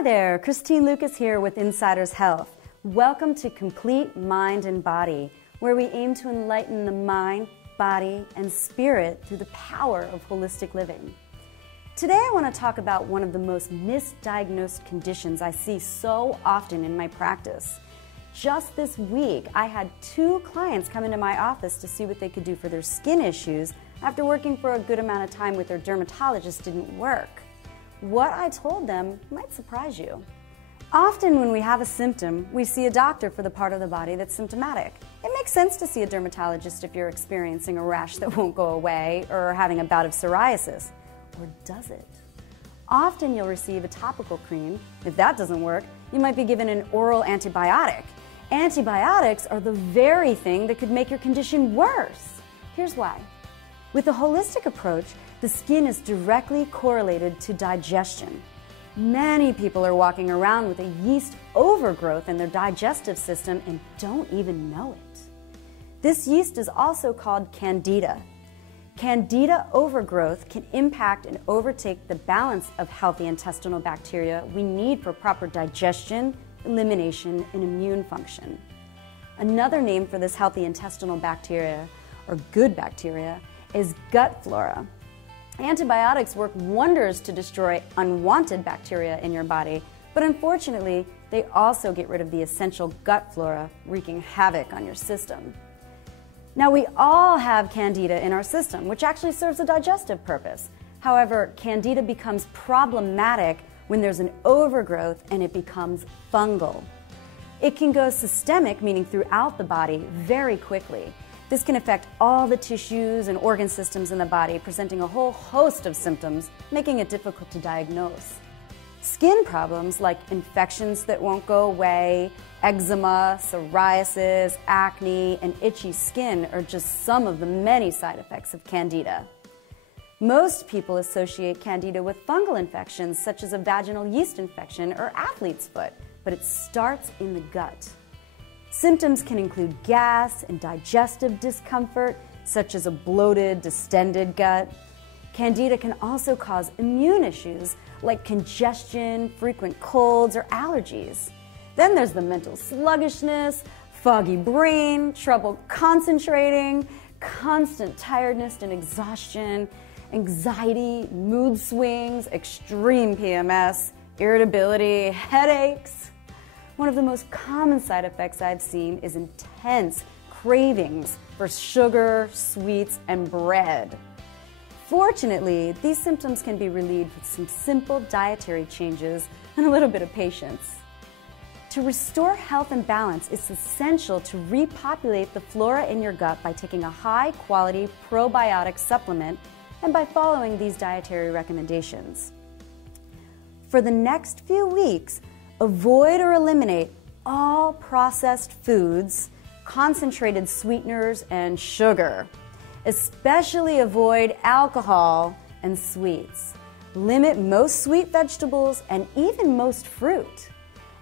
Hi there, Christine Lucas here with Insider's Health. Welcome to Complete Mind and Body, where we aim to enlighten the mind, body, and spirit through the power of holistic living. Today I want to talk about one of the most misdiagnosed conditions I see so often in my practice. Just this week, I had 2 clients come into my office to see what they could do for their skin issues after working for a good amount of time with their dermatologist didn't work. What I told them might surprise you. Often when we have a symptom, we see a doctor for the part of the body that's symptomatic. It makes sense to see a dermatologist if you're experiencing a rash that won't go away or having a bout of psoriasis. Or does it? Often you'll receive a topical cream. If that doesn't work, you might be given an oral antibiotic. Antibiotics are the very thing that could make your condition worse. Here's why. With a holistic approach, the skin is directly correlated to digestion. Many people are walking around with a yeast overgrowth in their digestive system and don't even know it. This yeast is also called candida. Candida overgrowth can impact and overtake the balance of healthy intestinal bacteria we need for proper digestion, elimination, and immune function. Another name for this healthy intestinal bacteria, or good bacteria, is gut flora. Antibiotics work wonders to destroy unwanted bacteria in your body, but unfortunately, they also get rid of the essential gut flora, wreaking havoc on your system. Now, we all have candida in our system, which actually serves a digestive purpose. However, candida becomes problematic when there's an overgrowth and it becomes fungal. It can go systemic, meaning throughout the body, very quickly. This can affect all the tissues and organ systems in the body, presenting a whole host of symptoms, making it difficult to diagnose. Skin problems like infections that won't go away, eczema, psoriasis, acne, and itchy skin are just some of the many side effects of candida. Most people associate candida with fungal infections such as a vaginal yeast infection or athlete's foot, but it starts in the gut. Symptoms can include gas and digestive discomfort, such as a bloated, distended gut. Candida can also cause immune issues like congestion, frequent colds, or allergies. Then there's the mental sluggishness, foggy brain, trouble concentrating, constant tiredness and exhaustion, anxiety, mood swings, extreme PMS, irritability, headaches. One of the most common side effects I've seen is intense cravings for sugar, sweets, and bread. Fortunately, these symptoms can be relieved with some simple dietary changes and a little bit of patience. To restore health and balance, it's essential to repopulate the flora in your gut by taking a high-quality probiotic supplement and by following these dietary recommendations. For the next few weeks, avoid or eliminate all processed foods, concentrated sweeteners, and sugar. Especially avoid alcohol and sweets. Limit most sweet vegetables and even most fruit.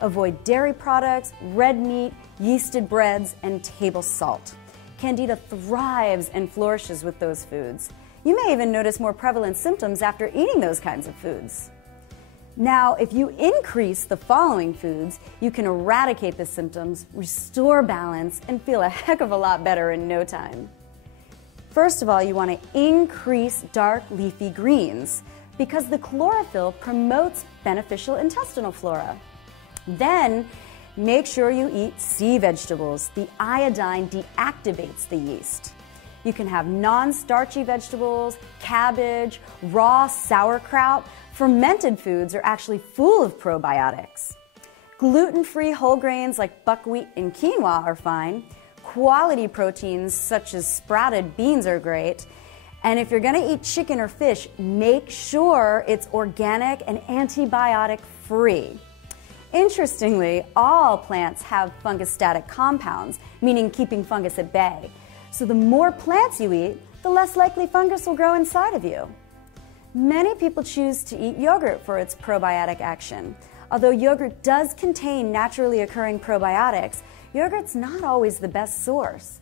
Avoid dairy products, red meat, yeasted breads, and table salt. Candida thrives and flourishes with those foods. You may even notice more prevalent symptoms after eating those kinds of foods. Now, if you increase the following foods, you can eradicate the symptoms, restore balance, and feel a heck of a lot better in no time. First of all, you want to increase dark leafy greens because the chlorophyll promotes beneficial intestinal flora. Then, make sure you eat sea vegetables. The iodine deactivates the yeast. You can have non-starchy vegetables, cabbage, raw sauerkraut. Fermented foods are actually full of probiotics. Gluten-free whole grains like buckwheat and quinoa are fine. Quality proteins such as sprouted beans are great. And if you're going to eat chicken or fish, make sure it's organic and antibiotic-free. Interestingly, all plants have fungostatic compounds, meaning keeping fungus at bay. So the more plants you eat, the less likely fungus will grow inside of you. Many people choose to eat yogurt for its probiotic action. Although yogurt does contain naturally occurring probiotics, yogurt's not always the best source.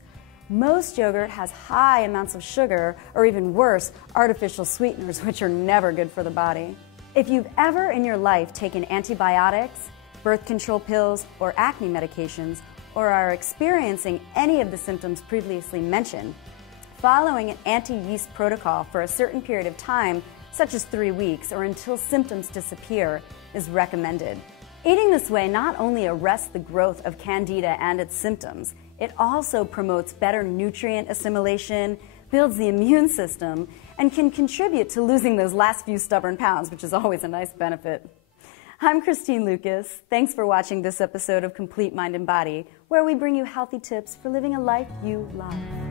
Most yogurt has high amounts of sugar, or even worse, artificial sweeteners, which are never good for the body. If you've ever in your life taken antibiotics, birth control pills, or acne medications, or are experiencing any of the symptoms previously mentioned, following an anti-yeast protocol for a certain period of time, such as 3 weeks or until symptoms disappear, is recommended. Eating this way not only arrests the growth of Candida and its symptoms, it also promotes better nutrient assimilation, builds the immune system, and can contribute to losing those last few stubborn pounds, which is always a nice benefit. I'm Christine Lucas. Thanks for watching this episode of Complete Mind and Body, where we bring you healthy tips for living a life you love.